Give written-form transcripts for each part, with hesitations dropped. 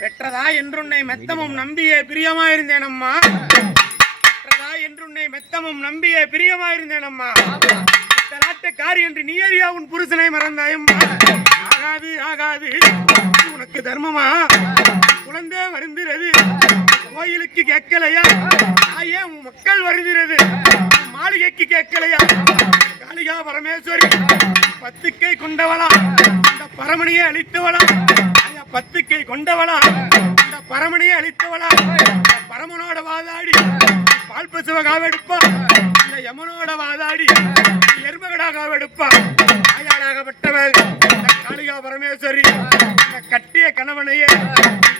பெற்றதா என்றுன்னை மெத்தமும் நம்பியே பிரியமாயிருந்தேன் அம்மா. பெற்றதா என்றுன்னை மெத்தமும் நம்பியே பிரியமாயிருந்தேன் அம்மா. நாட்டுக்காரி என்று நீ அறியா உன் புருஷனை மறந்தாயம்மா. ஆகாது ஆகாது உனக்கு தர்மமா? குழந்தை வருந்துறது கோயிலுக்கு கேட்கலையா? ஆயே உன் மக்கள் வருகிறது மாளிகைக்கு கேட்கலையா? காளிகா பரமேஸ்வரி பத்துக்கை கொண்டவளா இந்த பரமணியை அளித்தவளா? பத்துக்கை கொண்டவளா இந்த பரமணியை அளித்தவளா? பரமனோட வாதாடி பால் பசுவ காவெடுப்பா, இந்த யமனோட வாதாடி எருமகடா காவெடுப்பா. ஆயாளாகப்பட்டவள் இந்த காளிகா பரமேஸ்வரி இந்த கட்டிய கணவனையே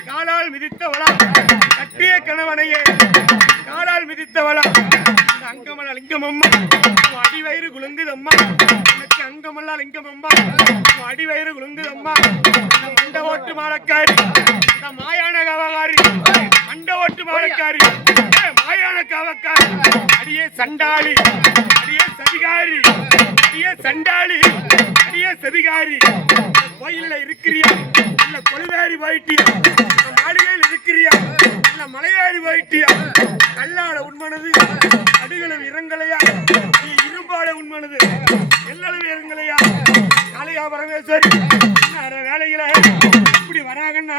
காலால் மிதித்தவளா? கட்டிய கணவனையே காலால் மிதித்தவளா? இந்த அங்கமல்ல லிங்கம் அம்மா அடிவயிறு குலுங்குதம்மா. எனக்கு அங்கமல்ல லிங்கம் அம்மா அடிவயிறு குலுங்குதம்மா. இந்த மண்ட ஓட்டு மாலக்காரி இந்த மாயான காவகாரி மண்ட ஓட்டு மாலக்காரி மாயான காவக்காரி அடியே சண்டாளி அடியே சதிகாரி அடியே சண்டாளி அடியே சதிகாரி. கோயில்ல இருக்கிறியா இல்ல கொழுவேறி போயிட்டியா? மாளிகையில் இருக்கிறியா இல்ல மலையேறி போயிட்டியா? கல்லாட உண்மனது அடுகளவு இறங்கலையா? நீ இரும்பாட உண்மனது எல்லளவு இறங்கலையா? காளிகா பரமேஸ்வரி வேலையில இப்படி வராங்கன்னா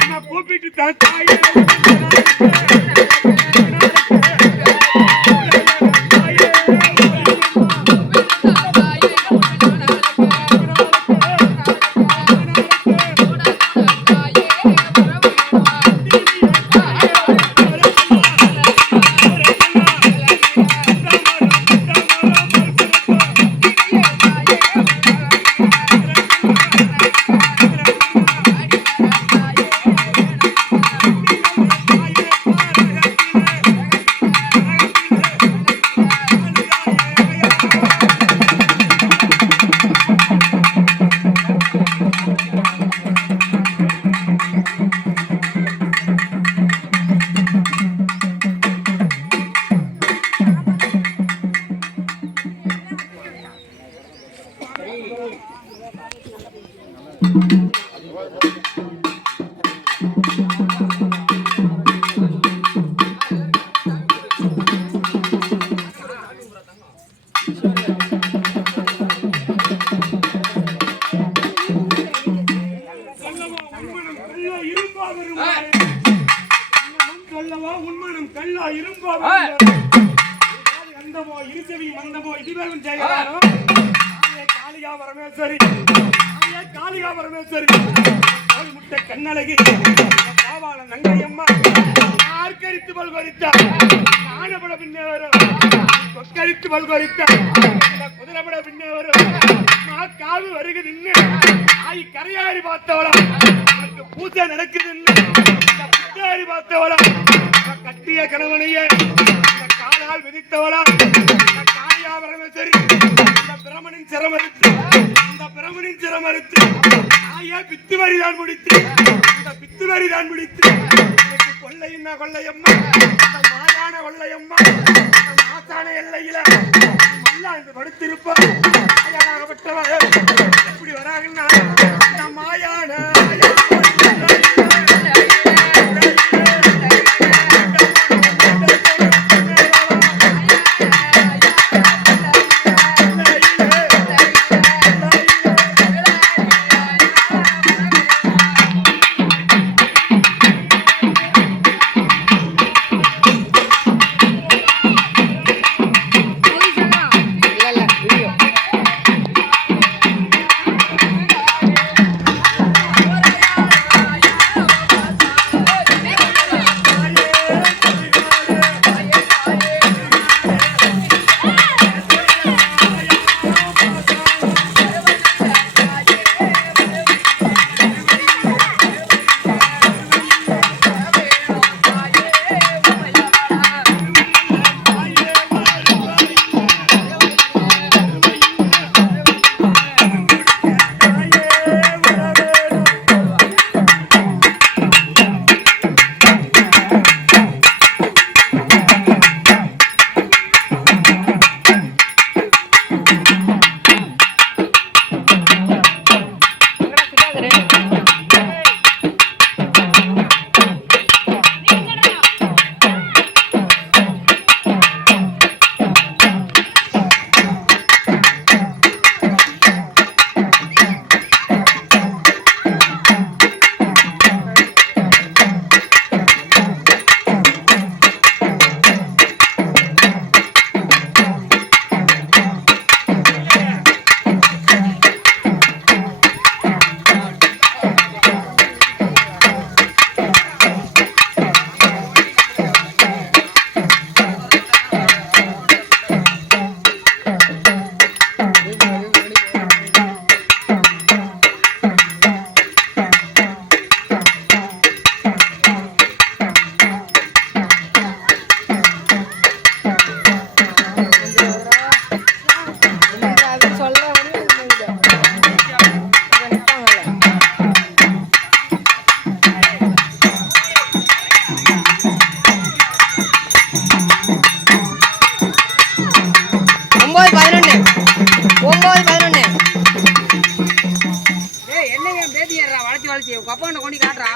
நம்ம கூப்பிட்டு தாத்தாயே காளிகா பரமேஸ்வரி காளிகா பரமேஸ்வரி முட்டை கண்ணழகி பாவாள நங்கையம்மா ஆர்கரித்து பல்கொரித்தா ஆனபட பின்னே வரும் கொக்கரித்து பல்கொரித்தா குதிரைப்பட பின்னே வரும் காவு வருகுது ஆயி கரையாடி பார்த்தவளா பூஜை நடக்குது புத்தாரி பார்த்தவளா கட்டிய கணவனையே காலால் விதித்தவளா காளிகா பரமேஸ்வரி இந்த பிரமனின் சிரமறுத்து இந்த பிரமனின் சிரமறுத்து ஆயா பித்து வரிதான் முடித்து இந்த பித்து வரிதான் முடித்து கொள்ளையின்னா கொள்ளையம்மா இந்த மாயான கொள்ளையம்மா இந்த மாசான எல்லையில மல்லா என்று படுத்திருப்பா. ஆயானாகப்பட்டவ எப்படி வராங்கன்னா இந்த மாயான கொப்பனை கொண்டு காட்டுறா